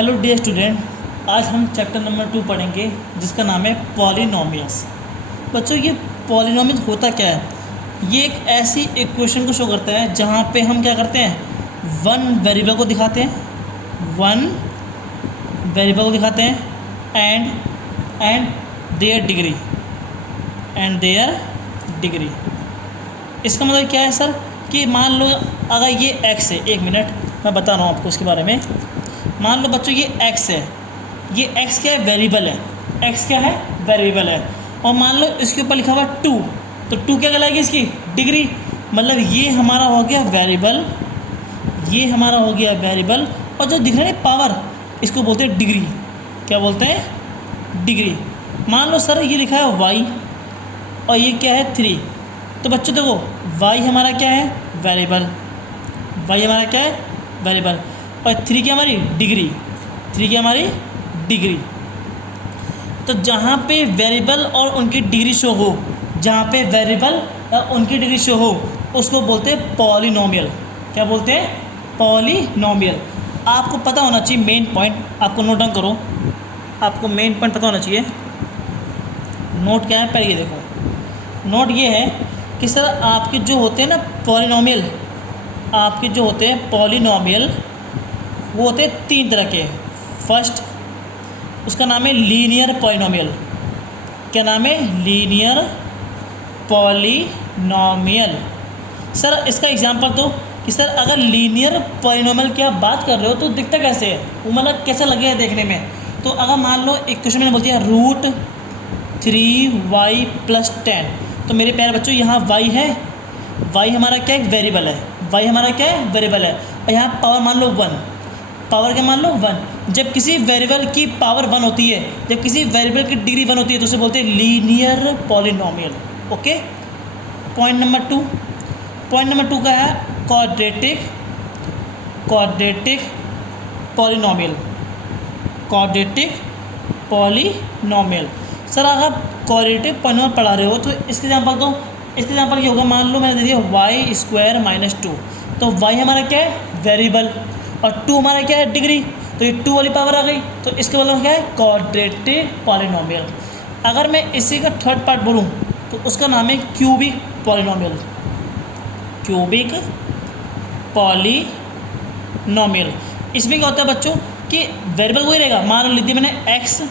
Hello dear student, आज हम chapter number 2 पढ़ेंगे जिसका नाम है पॉलिनोमियल्स। बच्चों, ये पॉलिनोमियल्स होता क्या है? ये एक ऐसी इक्वेशन को शो करता है जहाँ पे हम क्या करते हैं, वन वेरिएबल को दिखाते हैं एंड देयर डिग्री। इसका मतलब क्या है सर कि मान लो अगर ये x है, एक मिनट मैं बता रहा हूँ आपको इसके बारे में। मान लो बच्चों ये x है, ये x क्या है, वेरिएबल है। x क्या है, वेरिएबल है। और मान लो इसके ऊपर लिखा हुआ 2, तो 2 क्या कहलाएगी, इसकी डिग्री। मतलब ये हमारा हो गया वेरिएबल, और जो दिख रहा है पावर, इसको बोलते हैं डिग्री। क्या बोलते हैं, डिग्री। मान लो सर ये लिखा है y और ये क्या है 3, तो बच्चों देखो y हमारा क्या है, वेरिएबल, और 3 की हमारी डिग्री। तो जहाँ पे वेरिएबल और उनकी डिग्री शो हो, उसको बोलते हैं पॉलिनोमियल। क्या बोलते हैं, पॉलिनोमियल। आपको पता होना चाहिए मेन पॉइंट, आपको नोट डाउन करो, आपको मेन पॉइंट पता होना चाहिए। नोट क्या है, पहले ये देखो, नोट ये है कि सर आपके जो होते हैं ना पॉलिनोमियल, वो होते हैं 3 तरह के। फर्स्ट, उसका नाम है लीनियर पॉलिनोमियल। क्या नाम है, लीनियर पॉलिनोमियल। सर इसका एग्जांपल दो कि सर अगर लीनियर पॉलिनोमियल की आप बात कर रहे हो तो दिखता कैसे है, वो मतलब कैसा लगेगा देखने में। तो अगर मान लो एक क्वेश्चन मैंने बोल दिया √3y + 10, तो मेरे प्यारे बच्चों यहाँ y है, y हमारा क्या है, वेरिएबल है, और यहाँ पावर मान लो 1, पावर क्या मान लो 1। जब किसी वेरिएबल की पावर 1 होती है, जब किसी वेरिएबल की डिग्री 1 होती है, तो उसे बोलते हैं linear polynomial. Okay. Point number 2 का है क्वाड्रेटिक पॉलिनोमियल। सर अगर आप क्वाड्रेटिक पॉलिनोमियल पढ़ा रहे हो तो इसके एग्जांपल दो। इसके एग्जांपल ये होगा, मान लो मैंने दे दिया y² - 2, तो y हमारा क्या है, वेरिएबल, और 2 हमारा क्या है, डिग्री। तो ये 2 वाली पावर आ गई, तो इसके मतलब क्या है, क्वाड्रेटिक पॉलिनोमियल। अगर मैं इसी का थर्ड पार्ट बोलूँ तो उसका नाम है क्यूबिक पॉलिनोमियल। इसमें क्या होता है बच्चों कि वेरिएबल वही रहेगा। मान लो लिख दिया मैंने x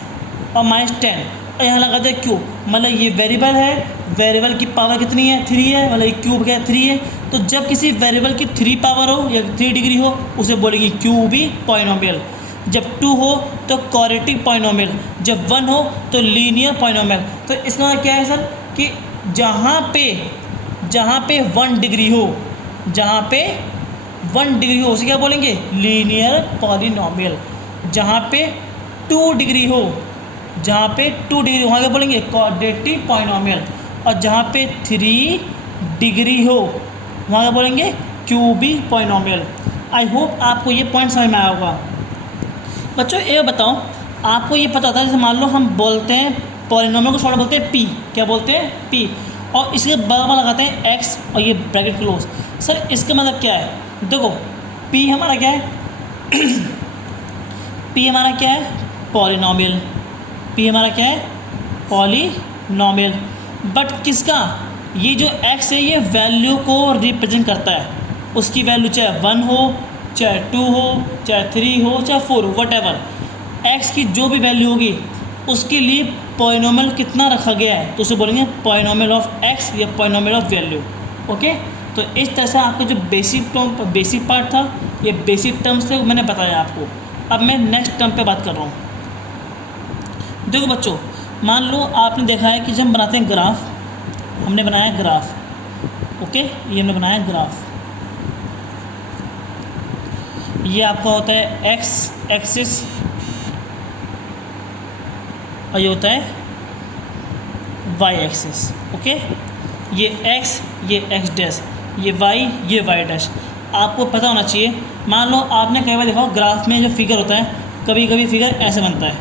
और -10, और यहाँ लगा दिया क्यूब, मतलब ये वेरिएबल है, वेरिएबल की पावर कितनी है, 3 है, मतलब ये क्यूब क्या है, 3 है। तो जब किसी वेरिएबल की 3 पावर हो या 3 डिग्री हो, उसे बोलेंगे क्यूबिक पॉलिनोमियल। जब 2 हो तो क्वाड्रेटिक पॉलिनोमियल, जब 1 हो तो लीनियर पॉलिनोमियल। तो इसका मतलब क्या है सर कि जहाँ पे 1 डिग्री हो, उसे क्या बोलेंगे, लीनियर पॉलिनोमियल। जहाँ पे 2 डिग्री हो, वहाँ क्या बोलेंगे, क्वाड्रेटिक पॉलिनोमियल। और जहाँ पे 3 डिग्री हो, वहाँ क्या बोलेंगे, क्यूबिक पॉलिनोमियल। आई होप आपको ये पॉइंट समझ में आया होगा। बच्चों ये बताओ, आपको ये पता था, जैसे मान लो हम बोलते हैं पॉलिनोमियल को शॉर्ट बोलते हैं p, क्या बोलते हैं, p, और इसके बराबर लगाते हैं x और ये ब्रैकेट क्लोज। सर इसका मतलब क्या है, देखो p हमारा क्या है पॉलिनोमियल। बट किसका, ये जो x है ये वैल्यू को रिप्रेजेंट करता है। उसकी वैल्यू चाहे 1 हो, चाहे 2 हो, चाहे 3 हो, चाहे 4 हो, वटेवर x की जो भी वैल्यू होगी उसके लिए पॉलिनोमियल कितना रखा गया है, तो उसे बोलेंगे पॉलिनोमियल ऑफ x या पॉलिनोमियल ऑफ वैल्यू। ओके। तो इस तरह से आपको जो बेसिक पार्ट था, ये बेसिक टर्म्स थे, मैंने बताया आपको। अब मैं नेक्स्ट टर्म पे बात कर रहा हूँ। देखो बच्चों, मान लो आपने देखा है कि जब हम बनाते हैं ग्राफ, हमने बनाया ग्राफ, ओके, ये हमने बनाया ग्राफ, ये आपका होता है x एक्सिस और ये होता है y एक्सिस। ओके, ये x, ये x डैश, ये y, ये y डैश। आपको पता होना चाहिए। मान लो आपने कई बार देखा ग्राफ में जो फिगर होता है, कभी कभी फिगर ऐसे बनता है,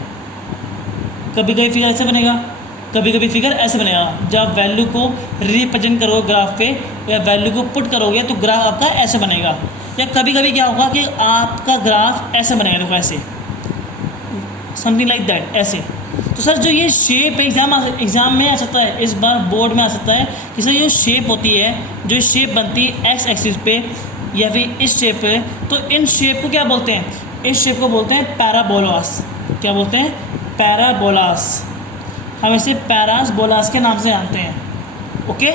कभी कभी फिगर ऐसे बनेगा, कभी कभी फिगर ऐसे बनेगा। जब आप वैल्यू को रिप्रेजेंट करोगे ग्राफ पे या वैल्यू को पुट करोगे तो ग्राफ आपका ऐसे बनेगा। या कभी कभी क्या होगा कि आपका ग्राफ ऐसे बनेगा, देखो ऐसे, समथिंग लाइक दैट, ऐसे। तो सर जो ये शेप एग्ज़ाम में आ सकता है, इस बार बोर्ड में आ सकता है कि सर ये शेप होती है, जो शेप बनती है एक्स एक्सिस पे या फिर इस शेप पे, तो इन शेप को क्या बोलते हैं? इस शेप को बोलते हैं पैराबोलास। क्या बोलते हैं? पैराबोलास। हम इसे पैराबोलास के नाम से जानते हैं। ओके,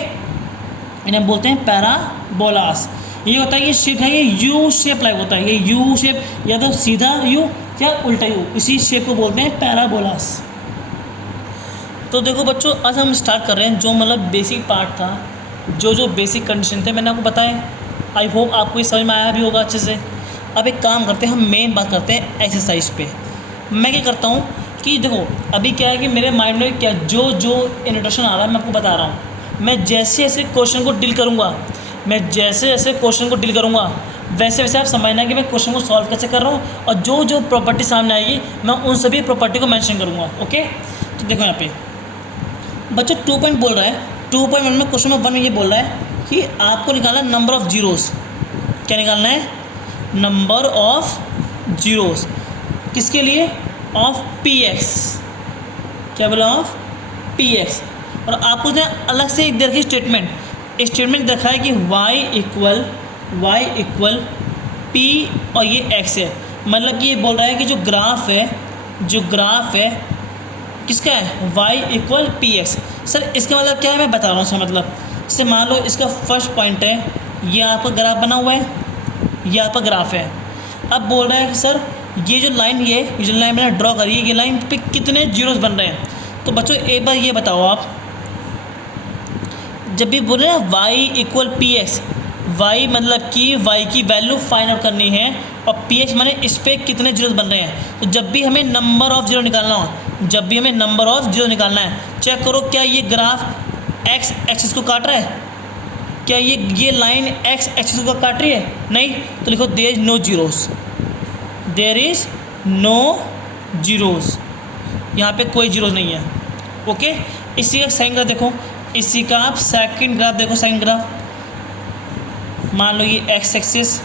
इन्हें बोलते हैं पैराबोलास। ये होता है, ये शेप है, ये यू शेप लाइक होता है, ये यू शेप या तो सीधा यू या उल्टा यू, इसी शेप को बोलते हैं पैराबोलास। तो देखो बच्चों, आज हम स्टार्ट कर रहे हैं जो मतलब बेसिक पार्ट था, जो बेसिक कंडीशन थे मैंने आपको बताया। आई होप आपको ये समझ में आया भी होगा अच्छे से। अब एक काम करते हैं, हम मेन बात करते हैं एक्सरसाइज पे। मैं क्या करता हूँ कि देखो अभी क्या है कि मेरे माइंड में क्या जो इंट्रोडक्शन आ रहा है मैं आपको बता रहा हूँ। मैं जैसे जैसे क्वेश्चन को डील करूँगा, वैसे वैसे आप समझना कि मैं क्वेश्चन को सॉल्व कैसे कर रहा हूँ, और जो प्रॉपर्टी सामने आएगी मैं उन सभी प्रॉपर्टी को मेंशन करूँगा। ओके, तो देखो यहाँ पे बच्चों 2 पॉइंट बोल रहा है, 2.1 में क्वेश्चन नंबर 1 में ये बोल रहा है कि आपको निकालना नंबर ऑफ़ जीरोस। क्या निकालना है? Number of zeros. किसके लिए? Of P x. क्या बोला? Of P x. और आपको ने अलग से एक देखिए स्टेटमेंट देखा है कि y इक्वल पी और ये x है। मतलब कि ये बोल रहा है कि जो ग्राफ है किसका है? y equal P x. Sir इसका मतलब क्या है मैं बता रहा हूँ। मतलब जैसे मान लो इसका फर्स्ट पॉइंट है, ये आपका ग्राफ बना हुआ है, ये आपका ग्राफ है। अब बोल रहा है कि सर ये जो लाइन मैंने ड्रॉ करी है, ये लाइन पे कितने जीरोस बन रहे हैं? तो बच्चों एक बार ये बताओ, आप जब भी बोले ना y equal P X, Y मतलब कि y की वैल्यू फाइंड आउट करनी है, और पी एक्स माने इस पर कितने जीरोस बन रहे हैं। तो जब भी हमें नंबर ऑफ़ जीरो निकालना है, चेक करो क्या ये ग्राफ एक्स एक्सिस को काट रहा है? क्या ये लाइन एक्स एक्सिस को काट रही है? नहीं। तो लिखो देयर इज़ नो जीरोस। यहाँ पे कोई जीरोस नहीं है। ओके, इसी का सेकंड ग्राफ देखो, इसी का आप सेकंड ग्राफ देखो। सेकंड ग्राफ मान लो ये एक्स एक्सिस,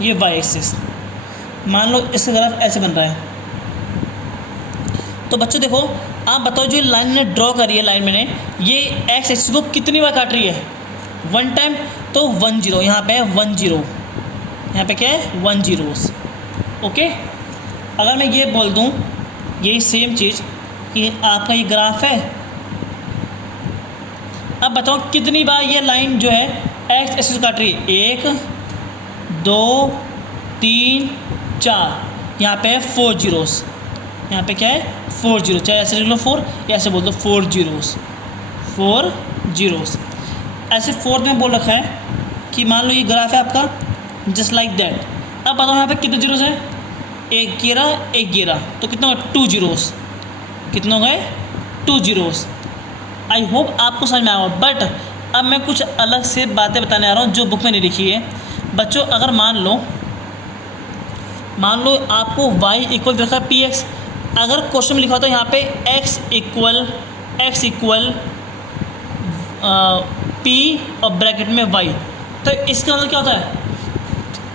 ये वाई एक्सिस, मान लो इसका ग्राफ ऐसे बन रहा है। तो बच्चों देखो, आप बताओ जो लाइन मैंने ड्रॉ करी है, ये एक्स एक्सिस को कितनी बार काट रही है? 1 टाइम। तो 1 0, यहाँ पे है 1 0, यहाँ पे क्या है? 1 जीरोस। ओके, अगर मैं ये बोल दूँ यही सेम चीज़ कि आपका ये ग्राफ है, अब बताओ कितनी बार ये लाइन जो है एक्स एक्सिस काट रही है? 1 2 3 4, यहाँ पे है 4 जीरोस। यहाँ पे क्या है? 4 जीरो। चाहे ऐसे लिख लो 4 या ऐसे बोल दो 4 जीरोस। ऐसे फोर्थ में बोल रखा है कि मान लो ये ग्राफ है आपका जस्ट लाइक दैट। अब बताओ यहाँ पे कितने जीरोस है? 1 11, तो कितना हुआ? 2 जीरोस। कितना हो गए? 2 जीरोस। आई होप आपको समझ में आया होगा। बट अब मैं कुछ अलग से बातें बताने आ रहा हूँ जो बुक में नहीं लिखी है। बच्चों अगर मान लो आपको y इक्वल रखा पी एक्स, अगर क्वेश्चन में लिखा होता है यहाँ पे x इक्वल पी और ब्रैकेट में y, तो इसका मतलब क्या होता है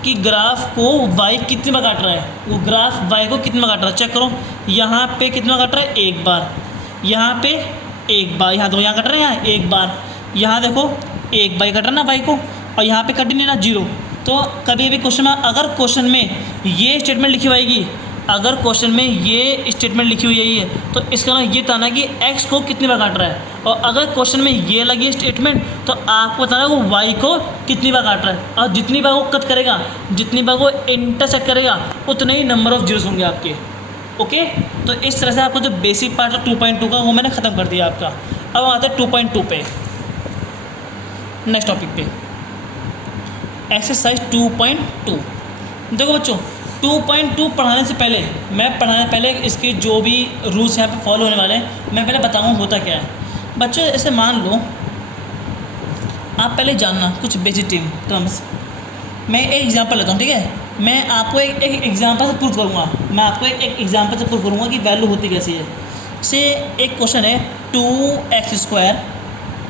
कि ग्राफ को y कितनी बार काट रहा है? वो ग्राफ y को कितनी बार काट रहा है? चेक करो, यहाँ पे कितना काट रहा है? 1 बार, यहाँ पे 1 बार, यहाँ 2 यहाँ कट रहे हैं, यहाँ 1 बार, यहाँ देखो 1 बार कट रहा है ना y को, और यहाँ पे कट नहीं ना 0। तो कभी भी क्वेश्चन में अगर क्वेश्चन में ये स्टेटमेंट लिखी हुई है, तो इसका मतलब ये बताना कि x को कितनी बार काट रहा है, और अगर क्वेश्चन में ये लगी स्टेटमेंट तो आपको बताना वो y को कितनी बार काट रहा है, और जितनी बार वो कट करेगा, जितनी बार वो इंटरसेक्ट करेगा, उतने ही नंबर ऑफ़ जीरोस होंगे आपके। ओके, तो इस तरह से आपको जो बेसिक पार्ट है 2.2 का वो मैंने ख़त्म कर दिया आपका। अब आते हैं 2.2 पे, नेक्स्ट टॉपिक पे, एक्सरसाइज 2.2। देखो बच्चों 2.2 पढ़ाने से पहले इसके जो भी रूल्स यहाँ पे फॉलो होने वाले हैं मैं पहले बताऊँ होता क्या है। बच्चों ऐसे मान लो आप पहले जानना कुछ बेसिक टर्म्स। मैं एक एग्जांपल लेता हूँ, ठीक है? मैं आपको एक एग्जांपल से प्रूव करूँगा कि वैल्यू होती कैसी है। से एक क्वेश्चन है 2x²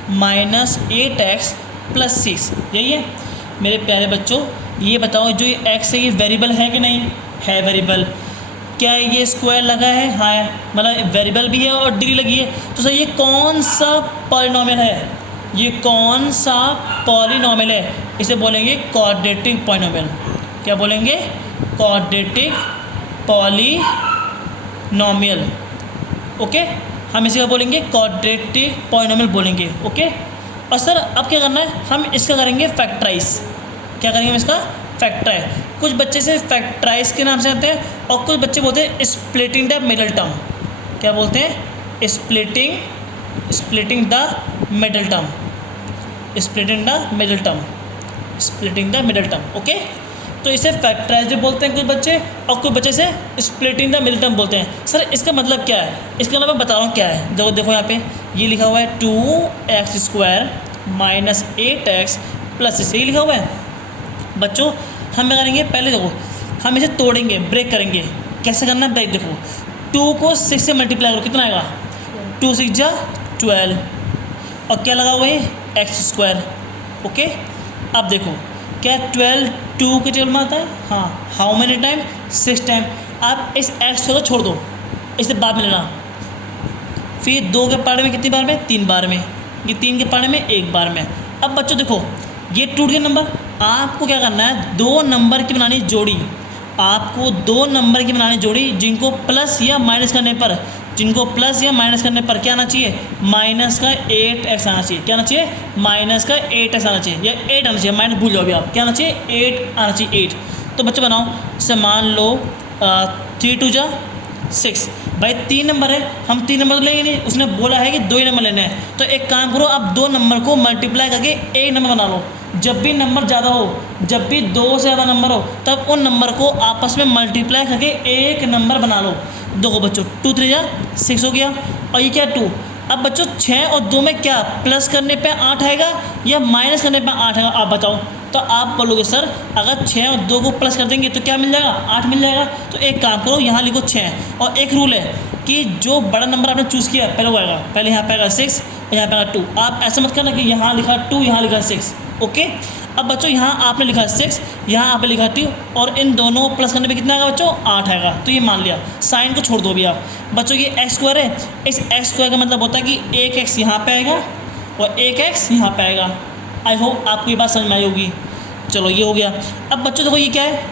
- 8x + 6, यही है मेरे प्यारे बच्चों। ये बताओ जो ये x है ये वेरिएबल है कि नहीं है? वेरिएबल। क्या ये स्क्वायर लगा है? हाँ है, मतलब वेरिएबल भी है और डिग्री लगी है। तो सर ये कौन सा पॉलिनॉमियल है? ये कौन सा पॉलिनॉमियल है? इसे बोलेंगे क्वाड्रेटिक पॉलिनॉमियल। क्या बोलेंगे? Quadratic polynomial. ओके, हम इसे क्या बोलेंगे? क्वाड्रेटिक पॉलिनॉमियल बोलेंगे। ओके, और सर अब क्या करना है? हम इसका करेंगे फैक्टराइज। क्या करेंगे हम इसका? फैक्टराइज। कुछ बच्चे से फैक्टराइज के नाम से आते हैं और कुछ बच्चे बोलते हैं स्प्लिटिंग द मिडल टर्म। क्या बोलते हैं? Splitting the middle term. Splitting the middle term. Splitting the middle term. Okay, तो इसे फैक्टराइज बोलते हैं कुछ बच्चे और कुछ बच्चे से स्प्लिटिंग द मिडल टर्म बोलते हैं। सर इसका मतलब क्या है? इसका मतलब मैं बता रहा हूँ क्या है। देखो यहाँ पे ये लिखा हुआ है 2x² माइनस 8x प्लस 6, ये लिखा हुआ है। बच्चों हम क्या करेंगे? पहले देखो हम इसे तोड़ेंगे, ब्रेक करेंगे। कैसे करना है ब्रेक? देखो 2 को 6 से मल्टीप्लाई करो, कितना आएगा? 2 6 जा 12 और क्या लगा हुआ है? x²। ओके, अब देखो क्या 12 2 के टेबल में आता है? हाँ, हाउ मेनी टाइम? 6 टाइम। आप इस x को छोड़ दो, इसे बाद में लेना। फिर 2 के पारे में कितनी बार में? 3 बार में। ये 3 के पारे में 1 बार में। अब बच्चों देखो ये टूट गए नंबर। आपको क्या करना है? 2 नंबर की बनानी जोड़ी। आपको 2 नंबर की बनानी जोड़ी जिनको प्लस या माइनस करने पर क्या आना चाहिए? माइनस का 8x आना चाहिए। क्या आना चाहिए? माइनस का 8x आना चाहिए या 8 आना चाहिए। माइनस भूल जाओ भी आप। क्या आना चाहिए? 8 आना चाहिए। 8। तो बच्चों बनाओ, जैसे मान लो 3 2 जा 6। भाई 3 नंबर है, हम 3 नंबर तो लेंगे नहीं, उसने बोला है कि 2 ही नंबर लेने हैं। तो एक काम करो, आप 2 नंबर को मल्टीप्लाई करके एक नंबर बना लो। जब भी नंबर ज़्यादा हो, जब भी 2 से ज़्यादा नंबर हो, तब उन नंबर को आपस में मल्टीप्लाई करके एक नंबर बना लो। देखो बच्चों 2 3 जा 6 हो गया और ये क्या 2। अब बच्चों 6 और 2 में क्या प्लस करने पे 8 आएगा या माइनस करने पे 8 आएगा? आप बताओ। तो आप बोलोगे सर अगर 6 और 2 को प्लस कर देंगे तो क्या मिल जाएगा? 8 मिल जाएगा। तो एक काम करो, यहाँ लिखो 6 और एक रूल है कि जो बड़ा नंबर आपने चूज़ किया पहले वो आएगा। पहले यहाँ पे आएगा 6 और यहाँ पे आएगा 2। आप ऐसा मत करना कि यहाँ लिखा 2 यहाँ लिखा 6। ओके, अब बच्चों यहाँ आपने लिखा 6, यहाँ आपने लिखा 2 और इन दोनों को प्लस करने पे कितना आएगा बच्चों? 8 आएगा। तो ये मान लिया, साइन को छोड़ दो भी आप। बच्चों ये x² है, इस x² का मतलब होता है कि 1x यहाँ पे आएगा और 1x यहाँ पे आएगा। आई होप आपको ये बात समझ में आई होगी। चलो ये हो गया। अब बच्चों देखो ये क्या है?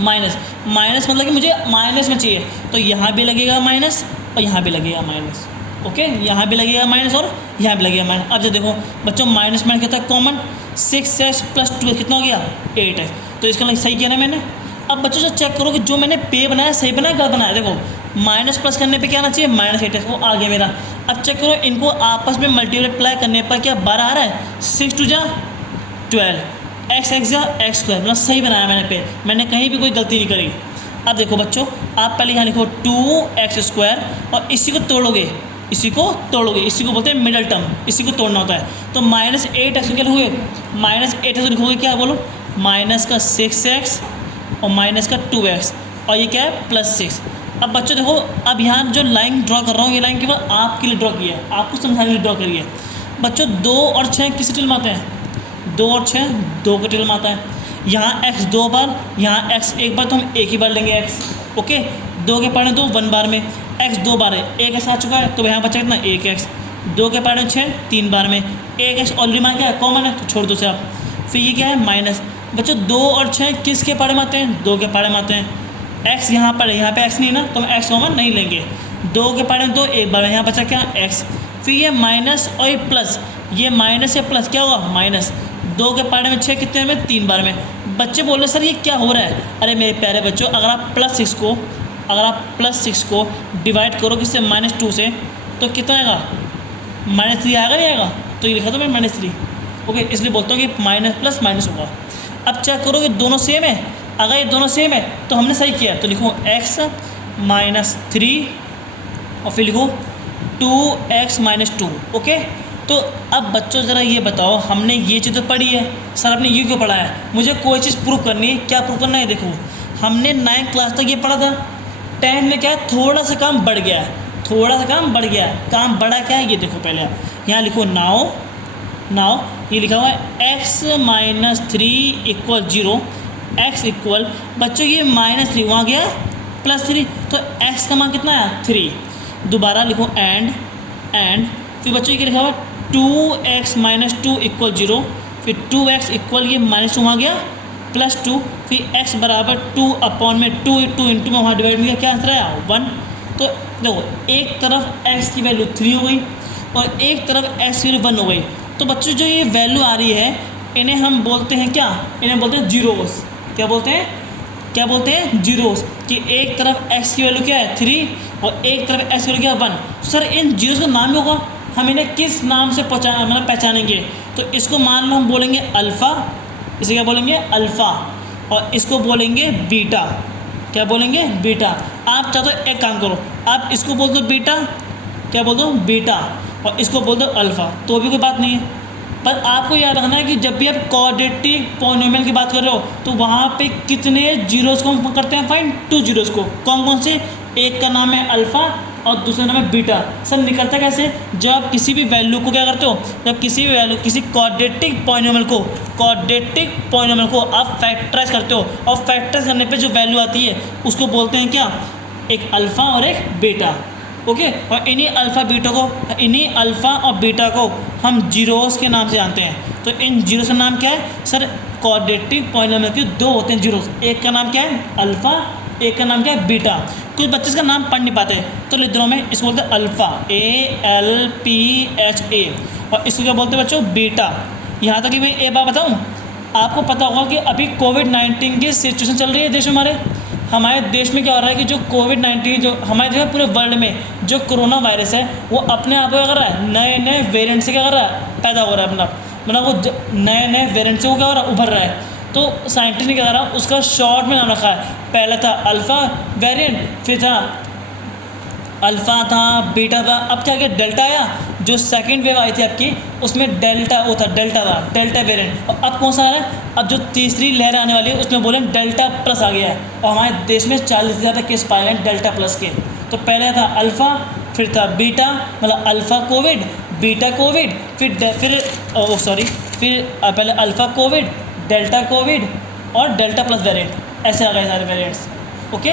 माइनस। माइनस मतलब कि मुझे माइनस में चाहिए, तो यहाँ भी लगेगा माइनस और यहाँ भी लगेगा माइनस। ओके, यहाँ भी लगेगा माइनस और यहाँ भी लगेगा माइनस। अब जब देखो बच्चों माइनस माइनस कितना कॉमन? 6x प्लस 2 कितना हो गया? 8x। तो इसका मतलब सही किया ना मैंने। अब बच्चों जो चेक करो कि जो मैंने पे बनाया सही बनाया गलत बनाया। देखो माइनस प्लस करने पे क्या आना चाहिए? Minus 8x। वो आ गया मेरा। अब चेक करो इनको आपस में मल्टीप्लाई करने पर क्या 12 आ रहा है? 6 2 जा 12 x जा x²। मतलब सही बनाया मैंने पे, मैंने कहीं भी कोई गलती नहीं करी। अब देखो बच्चों आप पहले यहाँ लिखो 2x² और इसी को तोड़ोगे, इसी को बोलते हैं मिडल टर्म। इसी को तोड़ना होता है। तो माइनस 8x क्या लिखोगे? माइनस 8x लिखोगे क्या? बोलो माइनस का 6x और माइनस का 2x और ये क्या है? प्लस 6। अब बच्चों देखो अब यहाँ जो लाइन ड्रॉ कर रहा हूँ ये लाइन केवल आपके लिए ड्रॉ की है, आपको समझाने के लिए ड्रॉ करी है। बच्चों 2 और 6 किस टेबल में आते हैं? 2 और 6 2 के टेबल में आता है। यहाँ x 2 बार, यहाँ x 1 बार, तो हम एक ही बार लेंगे x। ओके, 2 के पारे 2 1 बार में, x 2 बार है, 1x आ चुका है तो यहाँ बचा कितना? 1x। 2 के पारे 6 3 बार में, 1x ऑलरेडी मान क्या है? कॉमन है, तो छोड़ दो से आप। फिर ये क्या है? माइनस। बच्चों 2 और 6 किसके पारे में आते हैं? 2 के पारे में आते हैं। x यहाँ पर है, यहाँ पे x नहीं ना, तो हम x कॉमन नहीं लेंगे। 2 के पारे में 2 1 बार में, यहाँ बचा क्या? x। फिर ये माइनस और ये प्लस, ये माइनस या प्लस क्या होगा? माइनस। 2 के पारे में 6 कितने में? 3 बार में। बच्चे बोल रहे सर ये क्या हो रहा है? अरे मेरे प्यारे बच्चों अगर आप प्लस 6 को डिवाइड करो किससे? -2 से, तो कितना आएगा? -3 आएगा नहीं आएगा? तो ये लिखा था मैं -3। ओके, इसलिए बोलता हूँ कि माइनस प्लस माइनस होगा। अब चेक करो कि दोनों सेम है। अगर ये दोनों सेम है तो हमने सही किया। तो लिखो x -3 और फिर लिखो 2x -2। ओके, तो अब बच्चों ज़रा ये बताओ हमने ये चीज़ तो पढ़ी है, सर आपने ये क्यों पढ़ा है? मुझे कोई चीज़ प्रूव करनी है। क्या प्रूव करना है? देखो हमने 9th क्लास तक ये पढ़ा था। 10th में क्या है? थोड़ा सा काम बढ़ गया है, काम बढ़ा क्या है? ये देखो पहले आप यहाँ लिखो नाउ ये लिखा हुआ है x -3 = 0। x इक्वल बच्चों ये -3 वहाँ गया +3, तो x का मान कितना आया 3। दोबारा लिखो एंड फिर बच्चों ये लिखा हुआ 2x - 2 = 0, फिर 2x इक्वल ये -2 वहाँ गया +2, फिर x बराबर 2/2 इंटू में वहाँ डिवाइड में गया, क्या आंसर आया 1। तो देखो एक तरफ x की वैल्यू 3 हो गई और एक तरफ x की वैल्यू 1 हो गई। तो बच्चों जो ये वैल्यू आ रही है इन्हें हम बोलते हैं क्या, इन्हें बोलते हैं जीरोस। क्या बोलते हैं जीरोस, कि एक तरफ x की वैल्यू क्या है 3 और एक तरफ x की वैल्यू क्या है 1। सर इन जीरोस का नाम ही होगा, हम इन्हें किस नाम से पहचानेंगे, तो इसको मान लो हम बोलेंगे अल्फ़ा, इसे क्या बोलेंगे अल्फ़ा, और इसको बोलेंगे बीटा। क्या बोलेंगे बीटा। आप चाहो तो एक काम करो, आप इसको बोल दो बीटा, क्या बोल दो बीटा, और इसको बोल दो अल्फ़ा, तो भी कोई बात नहीं है। पर आपको याद रखना है कि जब भी आप क्वाड्रेटिक पॉलिनोमियल की बात कर रहे हो तो वहाँ पे कितने जीरोस को हम करते हैं फाइंड, 2 जीरोस को। कौन कौन से, एक का नाम है अल्फ़ा और दूसरा नाम है बीटा। सर निकलता कैसे, जब आप किसी भी वैल्यू को क्या करते हो, जब किसी भी वैल्यू किसी क्वाड्रेटिक पॉलिनोमियल को आप फैक्टराइज करते हो और फैक्टराइज करने पे जो वैल्यू आती है उसको बोलते हैं क्या, एक अल्फ़ा और एक बीटा। ओके, और इन्हीं अल्फ़ा और बीटा को हम जीरोस के नाम से जानते हैं। तो इन जीरोस का नाम क्या है सर, क्वाड्रेटिक पॉलिनोमियल के 2 होते हैं जीरोस, एक का नाम क्या है अल्फ़ा, एक का नाम क्या है बीटा। कुछ बच्चे इसका नाम पढ़ नहीं पाते तो लिख दो, में इसको बोलते हैं अल्फ़ा ALPHA, और इसको क्या बोलते हैं बच्चों बीटा। यहाँ तक कि मैं एक बात बताऊँ, आपको पता होगा कि अभी कोविड-19 की सिचुएशन चल रही है देश में। हमारे देश में क्या हो रहा है कि जो कोविड-19 जो हमारे देश में पूरे वर्ल्ड में जो कोरोना वायरस है वो अपने आप क्या कर रहा है, नए वेरिएंट से क्या कर रहा है, पैदा हो रहा है, मतलब वो नए वेरिएंट से वो क्या हो रहा है, उभर रहा है। तो साइंटिस्ट ने क्या करा, उसका शॉर्ट में नाम रखा है। पहला था अल्फ़ा वेरिएंट, फिर था अल्फ़ा था, बीटा था, अब क्या गया डेल्टा आया। जो सेकंड वेव आई थी आपकी उसमें डेल्टा वेरिएंट। और अब कौन सा आ रहा है, अब जो तीसरी लहर आने वाली है उसमें बोले डेल्टा प्लस आ गया है, और हमारे देश में 40 से ज़्यादा केस पाए गए डेल्टा प्लस के। तो पहले था अल्फ़ा, फिर था बीटा, मतलब अल्फ़ा कोविड, बीटा कोविड, फिर पहले अल्फ़ा कोविड, डेल्टा कोविड और डेल्टा प्लस वेरिएंट, ऐसे आ गए सारे वेरिएंट्स। ओके,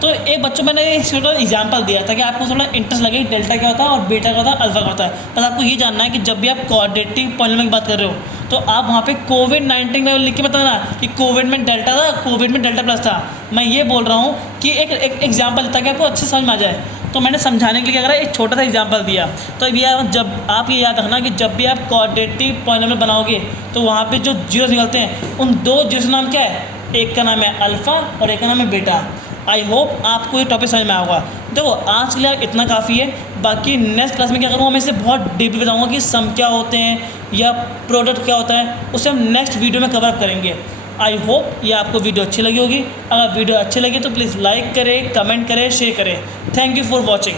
तो एक बच्चों मैंने एक छोटा एग्जाम्पल दिया था कि आपको थोड़ा इंटरेस्ट लगे डेल्टा क्या होता है और बीटा क्या होता है, अल्फ़ा क्या होता है। बस आपको ये जानना है कि जब भी आप क्वाड्रेटिक पॉलिनोमियल की बात कर रहे हो तो आप वहाँ पे कोविड-19 में लिख के बताना कि कोविड में डेल्टा था, कोविड में डेल्टा प्लस था। मैं ये बोल रहा हूँ कि एक एग्जाम्पल ताकि आपको अच्छे समझ में आ जाए, तो मैंने समझाने के लिए क्या करा, एक छोटा सा एग्जाम्पल दिया। तो ये जब आप ये याद रखना कि जब भी आप क्वाड्रेटिक पॉलिनोमियल बनाओगे तो वहाँ पे जो जीरो निकलते हैं उन 2 जीरो नाम क्या है, एक का नाम है अल्फ़ा और एक का नाम है बीटा। आई होप आपको ये टॉपिक समझ में आएगा। देखो आज के लिए इतना काफ़ी है, बाकी नेक्स्ट क्लास में क्या करूँगा, मैं इसे बहुत डीपली बताऊँगा कि सम क्या होते हैं या प्रोडक्ट क्या होता है, उसे हम नेक्स्ट वीडियो में कवर अप करेंगे। आई होप ये आपको वीडियो अच्छी लगी होगी। अगर वीडियो अच्छी लगी तो प्लीज़ लाइक करें, कमेंट करें, शेयर करें। Thank you for watching.